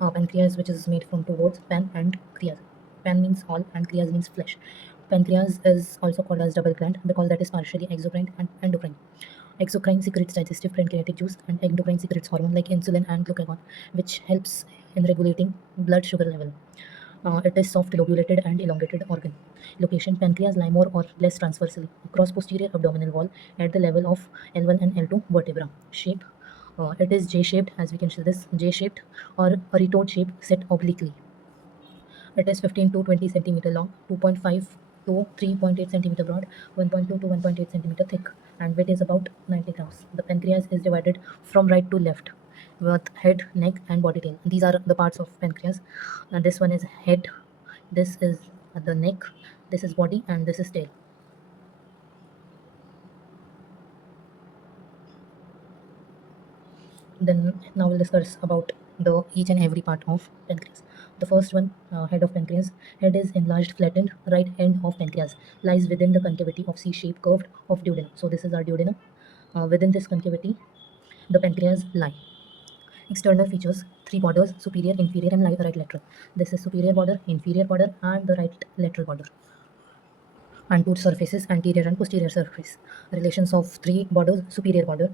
Pancreas, which is made from two words, pan and krias. Pan means all and krias means flesh. Pancreas is also called as double gland because that is partially exocrine and endocrine. Exocrine secretes digestive pancreatic juice, and endocrine secretes hormone like insulin and glucagon, which helps in regulating blood sugar level. It is soft, lobulated, and elongated organ. Location: pancreas lie more or less transversely across posterior abdominal wall at the level of L1 and L2 vertebra. Shape: it is J-shaped, as we can see this J-shaped or a retort shape set obliquely. It is 15 to 20 centimeter long, 2.5 to 3.8 centimeter broad, 1.2 to 1.8 centimeter thick, and weight is about 90 grams. The pancreas is divided from right to left with head, neck, and body tail. These are the parts of pancreas. And this one is head, this is the neck, this is body, and this is tail. Then now we'll discuss about the each and every part of pancreas. The first one, head of pancreas. Head is enlarged, flattened. Right end of pancreas lies within the concavity of C-shaped curved of duodenum. So this is our duodenum. Within this concavity, the pancreas lie. External features: three borders, superior, inferior, and right lateral. This is superior border, inferior border, and the right lateral border. And two surfaces, anterior and posterior surface. Relations of three borders: superior border,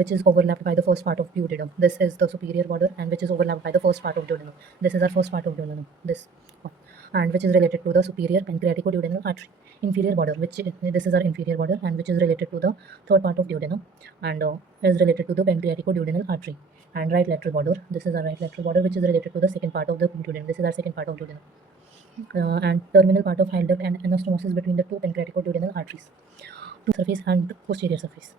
which is overlapped by the first part of duodenum. This is the superior border, and which is overlapped by the first part of duodenum. This is our first part of duodenum, this one, and which is related to the superior pancreatico-duodenal artery. Inferior border, which this is our inferior border, and which is related to the third part of duodenum, and is related to the pancreatico-duodenal artery. And right lateral border, this is our right lateral border, which is related to the second part of the duodenum. This is our second part of duodenum. And terminal part of hile duct and anastomosis between the two pancreatico-duodenal arteries. Surface and posterior surface.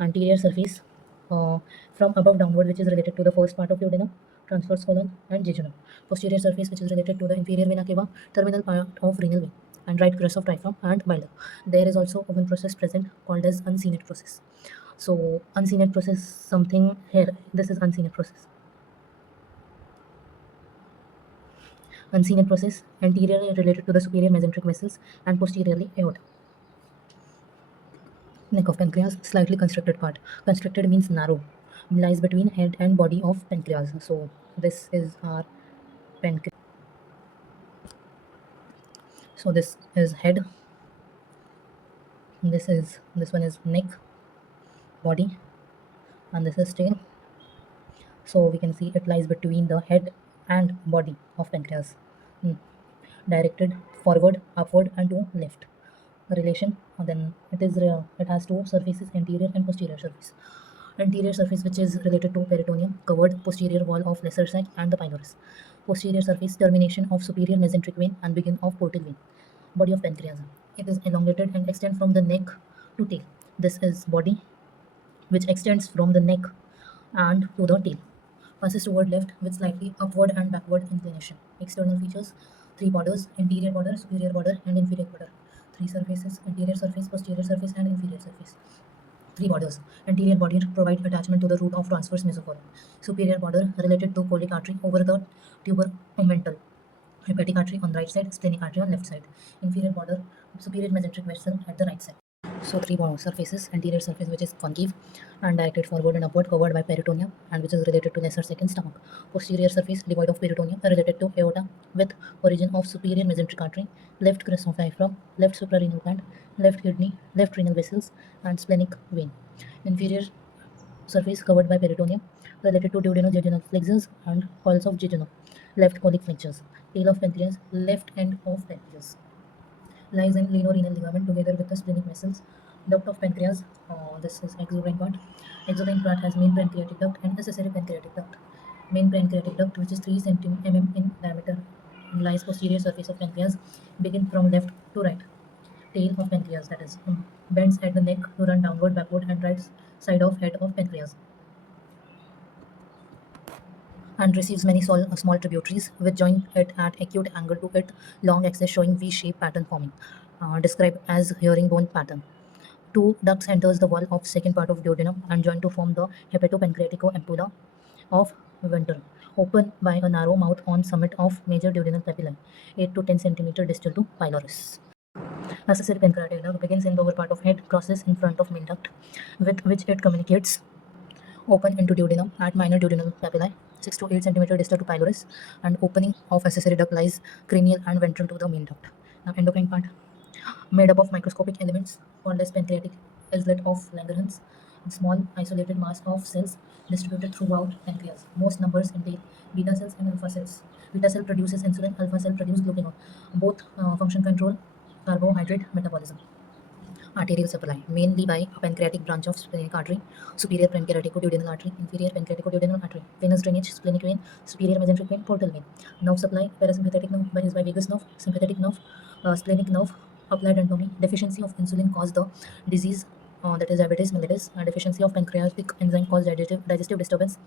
Anterior surface, from above downward, which is related to the first part of duodenum, transverse colon, and jejunum. Posterior surface, which is related to the inferior vena cava, terminal part of renal vein, and right crest of diaphragm and bile duct. There is also one process present called as uncinate process. So uncinate process, something here, this is uncinate process. Uncinate process, anteriorly related to the superior mesenteric vessels and posteriorly aorta. Neck of pancreas, slightly constricted part. Constricted means narrow. Lies between head and body of pancreas. So this is our pancreas. So this is head. This one is neck, body, and this is tail. So we can see it lies between the head and body of pancreas. Directed forward, upward, and to left. Relation, then it has two surfaces, anterior and posterior surface. Anterior surface, which is related to peritoneum, covered posterior wall of lesser sac and the pylorus. Posterior surface, termination of superior mesenteric vein and begin of portal vein. Body of pancreas, it is elongated and extend from the neck to tail. This is body, which extends from the neck and to the tail. Passes toward left with slightly upward and backward inclination. External features: three borders, interior border, superior border, and inferior border. Three surfaces, anterior surface, posterior surface, and inferior surface. Three borders. Anterior border provide attachment to the root of transverse mesocolon. Superior border related to colic artery over the tuber omental. Hepatic artery on the right side, splenic artery on left side. Inferior border, superior mesenteric vessel at the right side. So three surfaces: anterior surface, which is concave and directed forward and upward, covered by peritoneum, and which is related to lesser sac and stomach. Posterior surface, devoid of peritoneum, related to aorta, with origin of superior mesenteric artery, left crest of diaphragm, left suprarenal gland, left kidney, left renal vessels, and splenic vein. Inferior surface, covered by peritoneum, related to duodenojejunal flexures and coils of jejunum, left colic flexures. Tail of pancreas, left end of pancreas. Lies in glenorenal ligament together with the splenic vessels. Duct of pancreas, this is exocrine part. Exocrine part has main pancreatic duct and accessory pancreatic duct. Main pancreatic duct, which is 3 cm in diameter, lies posterior surface of pancreas, begin from left to right. Tail of pancreas, that is, bends at the neck to run downward, backward, and right side of head of pancreas, and receives many small tributaries which join it at acute angle to its long axis, showing V-shaped pattern forming, described as herringbone pattern. Two ducts enters the wall of second part of duodenum and join to form the hepatopancreatico ampulla of Ventral, open by a narrow mouth on summit of major duodenal papillae, 8 to 10 cm distal to pylorus. Accessory pancreatic duct begins in the lower part of head, crosses in front of main duct, with which it communicates, open into duodenum at minor duodenal papillae, 6 to 8 centimeter distal to pylorus, and opening of accessory duct lies cranial and ventral to the main duct. Now endocrine part, made up of microscopic elements called as pancreatic islet of Langerhans, small isolated mass of cells distributed throughout pancreas. Most numbers contain beta cells and alpha cells. Beta cell produces insulin, alpha cell produces glucagon. Both function control carbohydrate metabolism. Arterial supply, mainly by a pancreatic branch of splenic artery, superior pancreaticoduodenal artery, inferior pancreaticoduodenal artery, venous drainage, splenic vein, superior mesenteric vein, portal vein. Nerve supply, parasympathetic nerve is by vagus nerve, sympathetic nerve, splenic nerve, applied anatomy. Deficiency of insulin cause the disease, that is diabetes mellitus. Deficiency of pancreatic enzyme cause digestive disturbance.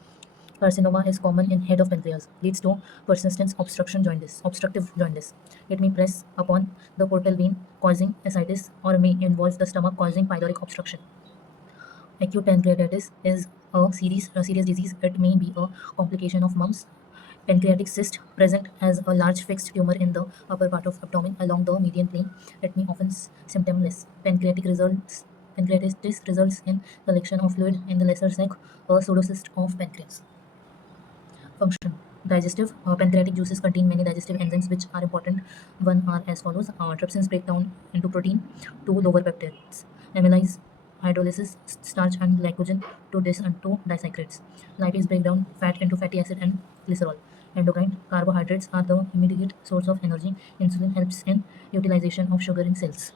Carcinoma is common in head of pancreas, leads to persistent obstructive jaundice. It may press upon the portal vein, causing ascites, or may involve the stomach, causing pyloric obstruction. Acute pancreatitis is a serious disease. It may be a complication of mumps. Pancreatic cyst present as a large fixed tumor in the upper part of abdomen along the median plane. It may often symptomless. Pancreatitis results in collection of fluid in the lesser sac, a pseudocyst of pancreas. Function. Digestive. Pancreatic juices contain many digestive enzymes which are important. One are as follows. Trypsins break down into protein to lower peptides. Amylase, hydrolysis, starch and glycogen to disaccharides. Lipase break down fat into fatty acid and glycerol. Endocrine. Carbohydrates are the immediate source of energy. Insulin helps in utilization of sugar in cells.